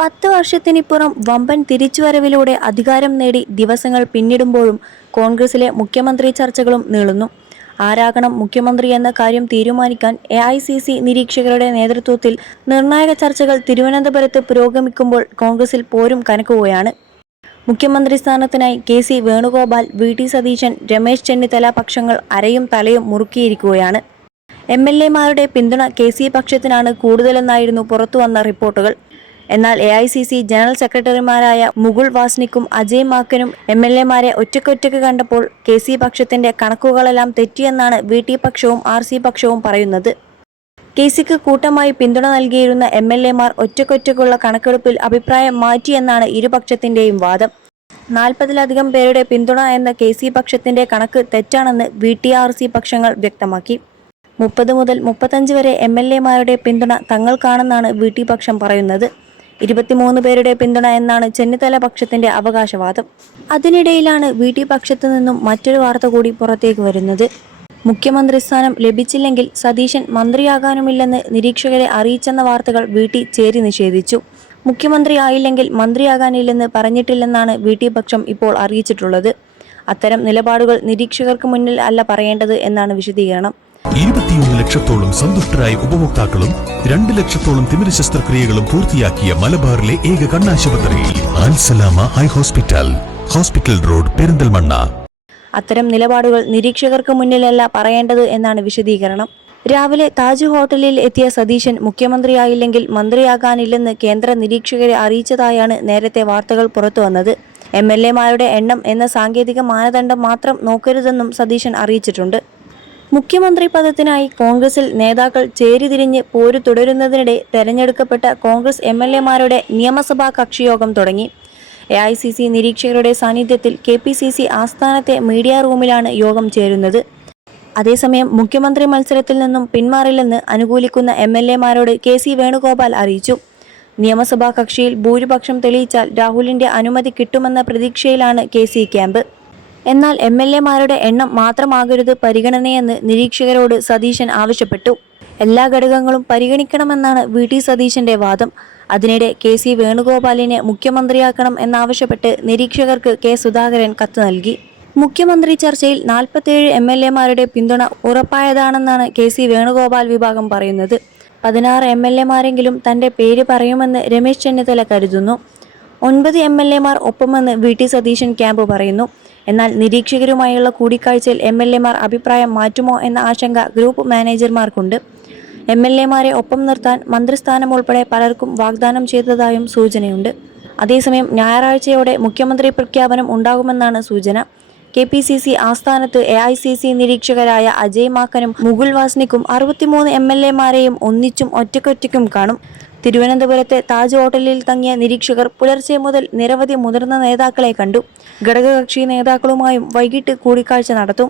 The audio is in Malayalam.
10 വർഷത്തിനിപ്പുറം വമ്പൻ തിരിച്ചുവരവിലൂടെ അധികാരം നേടി ദിവസങ്ങൾ പിന്നിടുമ്പോഴും കോൺഗ്രസിലെ മുഖ്യമന്ത്രി ചർച്ചകളും നീളുന്നു. ആരാകണം മുഖ്യമന്ത്രി എന്ന കാര്യം തീരുമാനിക്കാൻ AICC നിരീക്ഷകരുടെ നേതൃത്വത്തിൽ നിർണായക ചർച്ചകൾ തിരുവനന്തപുരത്ത് പുരോഗമിക്കുമ്പോൾ കോൺഗ്രസിൽ പോരും കനക്കുകയാണ്. മുഖ്യമന്ത്രി സ്ഥാനത്തിനായി KC വേണുഗോപാൽ, VT സതീശൻ, രമേശ് ചെന്നിത്തല പക്ഷങ്ങൾ അരയും തലയും മുറുക്കിയിരിക്കുകയാണ്. MLA-മാരുടെ പിന്തുണ KC പക്ഷത്തിനാണ് കൂടുതലെന്നായിരുന്നു പുറത്തുവന്ന റിപ്പോർട്ടുകൾ. എന്നാൽ AICC ജനറൽ സെക്രട്ടറിമാരായ മുകുൾ വാസ്നിക്കും അജയ് മാക്കനും MLA-മാരെ ഒറ്റയ്ക്കൊറ്റയ്ക്ക് കണ്ടപ്പോൾ KC പക്ഷത്തിന്റെ കണക്കുകളെല്ലാം തെറ്റിയെന്നാണ് VT പക്ഷവും RC പക്ഷവും പറയുന്നത്. KCക്ക് കൂട്ടമായി പിന്തുണ നൽകിയിരുന്ന MLA-മാർ ഒറ്റയ്ക്കൊറ്റയ്ക്കുള്ള കണക്കെടുപ്പിൽ അഭിപ്രായം മാറ്റിയെന്നാണ് ഇരുപക്ഷത്തിന്റെയും വാദം. 40-ലധികം പേരുടെ പിന്തുണ എന്ന KC പക്ഷത്തിന്റെ കണക്ക് തെറ്റാണെന്ന് VT RC പക്ഷങ്ങൾ വ്യക്തമാക്കി. 30 മുതൽ 35 വരെ MLA-മാരുടെ പിന്തുണ തങ്ങൾക്കാണെന്നാണ് VT പക്ഷം പറയുന്നത്. 23 പേരുടെ പിന്തുണ എന്നാണ് ചെന്നിത്തല പക്ഷത്തിന്റെ അവകാശവാദം. അതിനിടയിലാണ് VT പക്ഷത്തു നിന്നും മറ്റൊരു വാർത്ത കൂടി പുറത്തേക്ക് വരുന്നത്. മുഖ്യമന്ത്രി സ്ഥാനം ലഭിച്ചില്ലെങ്കിൽ സതീശൻ മന്ത്രിയാകാനുമില്ലെന്ന് നിരീക്ഷകരെ അറിയിച്ചെന്ന വാർത്തകൾ VT ചേരി നിഷേധിച്ചു. മുഖ്യമന്ത്രി ആയില്ലെങ്കിൽ മന്ത്രിയാകാനില്ലെന്ന് പറഞ്ഞിട്ടില്ലെന്നാണ് VT പക്ഷം ഇപ്പോൾ അറിയിച്ചിട്ടുള്ളത്. അത്തരം നിലപാടുകൾ നിരീക്ഷകർക്ക് മുന്നിൽ അല്ല പറയേണ്ടത് എന്നാണ് വിശദീകരണം. 21 ലക്ഷത്തോളം സന്തുഷ്ടരായ ഉപഭോക്താക്കളും 2 ലക്ഷത്തോളം തിമിര ശസ്ത്രക്രിയകളും പൂർത്തിയാക്കിയ മലബാറിലെ ഏക കണ്ണാശുപത്രി Al Salama high hospital, hospital road, Perinthalmanna. അത്തരം നിലപാടുകൾ നിരീക്ഷകർക്ക് മുന്നിലല്ല പറയേണ്ടത് എന്നാണ് വിശദീകരണം. രാവിലെ താജ് ഹോട്ടലിൽ എത്തിയ സതീശൻ മുഖ്യമന്ത്രിയായില്ലെങ്കിൽ മന്ത്രിയാകാനില്ലെന്ന് കേന്ദ്ര നിരീക്ഷകരെ അറിയിച്ചതായാണ് നേരത്തെ വാർത്തകൾ പുറത്തുവന്നത്. MLA-മാരുടെ എണ്ണം എന്ന സാങ്കേതിക മാനദണ്ഡം മാത്രം നോക്കരുതെന്നും സതീശൻ അറിയിച്ചിട്ടുണ്ട്. മുഖ്യമന്ത്രി പദത്തിനായി കോൺഗ്രസിൽ നേതാക്കൾ ചേരിതിരിഞ്ഞ് പോരു തുടരുന്നതിനിടെ തെരഞ്ഞെടുക്കപ്പെട്ട കോൺഗ്രസ് MLA-മാരുടെ നിയമസഭാ കക്ഷിയോഗം തുടങ്ങി. AICC നിരീക്ഷകരുടെ സാന്നിധ്യത്തിൽ KPCC ആസ്ഥാനത്തെ മീഡിയ റൂമിലാണ് യോഗം ചേരുന്നത്. അതേസമയം മുഖ്യമന്ത്രി മത്സരത്തിൽ നിന്നും പിന്മാറില്ലെന്ന് അനുകൂലിക്കുന്ന MLA-മാരോട് KC വേണുഗോപാൽ അറിയിച്ചു. നിയമസഭാ കക്ഷിയിൽ ഭൂരിപക്ഷം തെളിയിച്ചാൽ രാഹുലിന്റെ അനുമതി കിട്ടുമെന്ന പ്രതീക്ഷയിലാണ് KC ക്യാമ്പ്. എന്നാൽ MLA-മാരുടെ എണ്ണം മാത്രമാകരുത് പരിഗണനയെന്ന് നിരീക്ഷകരോട് സതീശൻ ആവശ്യപ്പെട്ടു. എല്ലാ ഘടകങ്ങളും പരിഗണിക്കണമെന്നാണ് VT സതീശന്റെ വാദം. അതിനിടെ KC വേണുഗോപാലിനെ മുഖ്യമന്ത്രിയാക്കണം എന്നാവശ്യപ്പെട്ട് നിരീക്ഷകർക്ക് K സുധാകരൻ കത്ത് നൽകി. മുഖ്യമന്ത്രി ചർച്ചയിൽ 47 MLA-മാരുടെ പിന്തുണ ഉറപ്പായതാണെന്നാണ് KC വേണുഗോപാൽ വിഭാഗം പറയുന്നത്. 16 MLA-മാരെങ്കിലും തന്റെ പേര് പറയുമെന്ന് രമേശ് ചെന്നിത്തല കരുതുന്നു. 9 MLA-മാർ ഒപ്പമെന്ന് VT സതീശൻ ക്യാമ്പ് പറയുന്നു. എന്നാൽ നിരീക്ഷകരുമായുള്ള കൂടിക്കാഴ്ചയിൽ MLA-മാർ അഭിപ്രായം മാറ്റുമോ എന്ന ആശങ്ക ഗ്രൂപ്പ് മാനേജർമാർക്കുണ്ട്. MLA-മാരെ ഒപ്പം നിർത്താൻ മന്ത്രിസ്ഥാനം ഉൾപ്പെടെ പലർക്കും വാഗ്ദാനം ചെയ്തതായും സൂചനയുണ്ട്. അതേസമയം ഞായറാഴ്ചയോടെ മുഖ്യമന്ത്രി പ്രഖ്യാപനം ഉണ്ടാകുമെന്നാണ് സൂചന. KPCC ആസ്ഥാനത്ത് AICC നിരീക്ഷകരായ അജയ് മാക്കനും മുകുൾ വാസ്നിക്കും 63 MLA-മാരെയും ഒന്നിച്ചും ഒറ്റയ്ക്കൊറ്റയ്ക്കും കാണും. തിരുവനന്തപുരത്തെ താജ് ഹോട്ടലിൽ തങ്ങിയ നിരീക്ഷകർ പുലർച്ചെ മുതൽ നിരവധി മുതിർന്ന നേതാക്കളെ കണ്ടു. ഘടകകക്ഷി നേതാക്കളുമായും വൈകിട്ട് കൂടിക്കാഴ്ച നടത്തും.